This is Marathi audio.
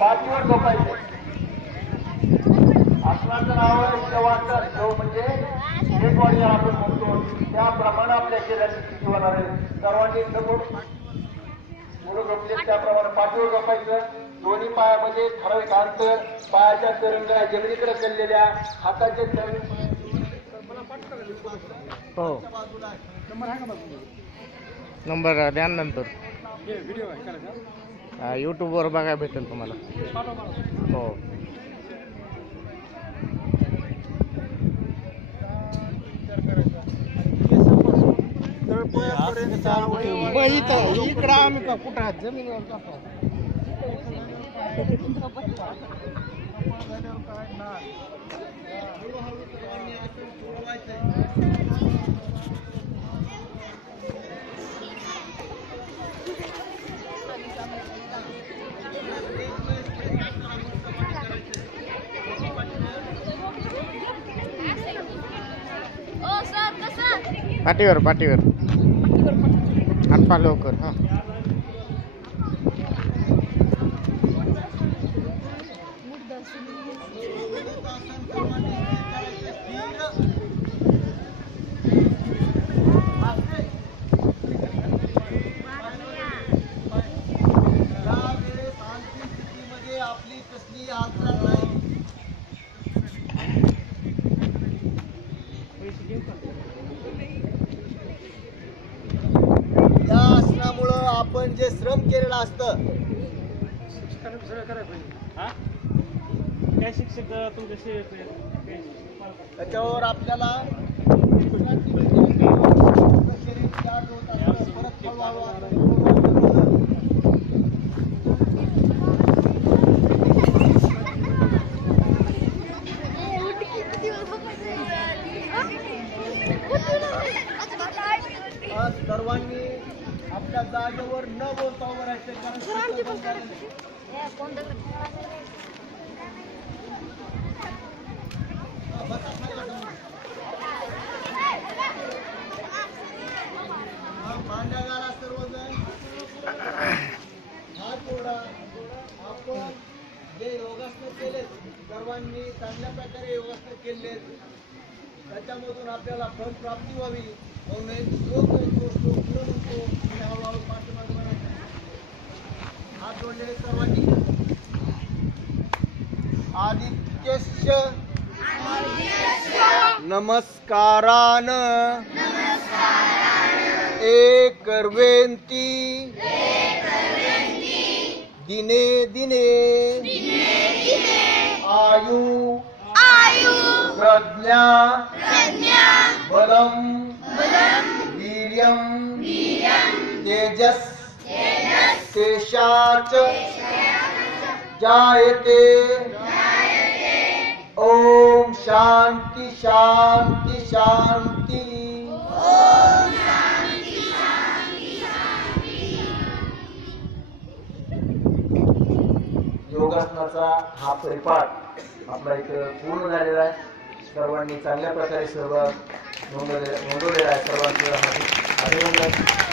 पाठीवर झोपायचे. आसनाचं नाव आहे शवासन. शव म्हणजे एक वाडी आपण म्हणतो त्याप्रमाणे आपल्या शरीराची स्थिती होणार आहे. सर्वांनी मुलं झोपले त्याप्रमाणे पाठीवर झोपायचं. दोन्ही पायामध्ये ठराविक अंतर, पायाच्या तरंगा जमिनीकडे चाललेल्या, हाताचे हो नंबर द्या नंतर यूट्यूबवर बघायला भेटेल तुम्हाला. हो इकडं आम्ही का कुठं जमिनीवर जातो. पाठीवर पाठीवर हातपा लवकर. हा आपली कसली हालचाल नाही. या आसनामुळं आपण जे श्रम केलेलं असतं काय शिक्षक तुमचे त्याच्यावर आपल्याला शरीर चार्ज होत असतं. परत हळूहळू सर्वांनी आपल्या जागेवर न बोलता उभं राहायचं. कारण भांड्या घाला सर्वजण. हात जोडा. आपण जे योगासन केले सर्वांनी चांगल्या प्रकारे योगासन केले त्याच्यामधून आपल्याला फल प्राप्ती व्हावी म्हणून एक श्लोक म्हणतो हळूहळू पाठीमागे म्हणायचं. हात जोडलेले सर्वांनी. आदित्यस्य नमस्कारान एकर्वेन्ति दिने दिने आयु प्रज्ञा बलम वीर्यं तेजस शेषाच जायते. ओम शांति शांति शांति. योगासनाचा हा परिपाठ आपला इथं पूर्ण झालेला आहे. सर्वांनी चांगल्या प्रकारे सहभाग नोंदवलेला आहे. सर्वांचं अभिनंदन.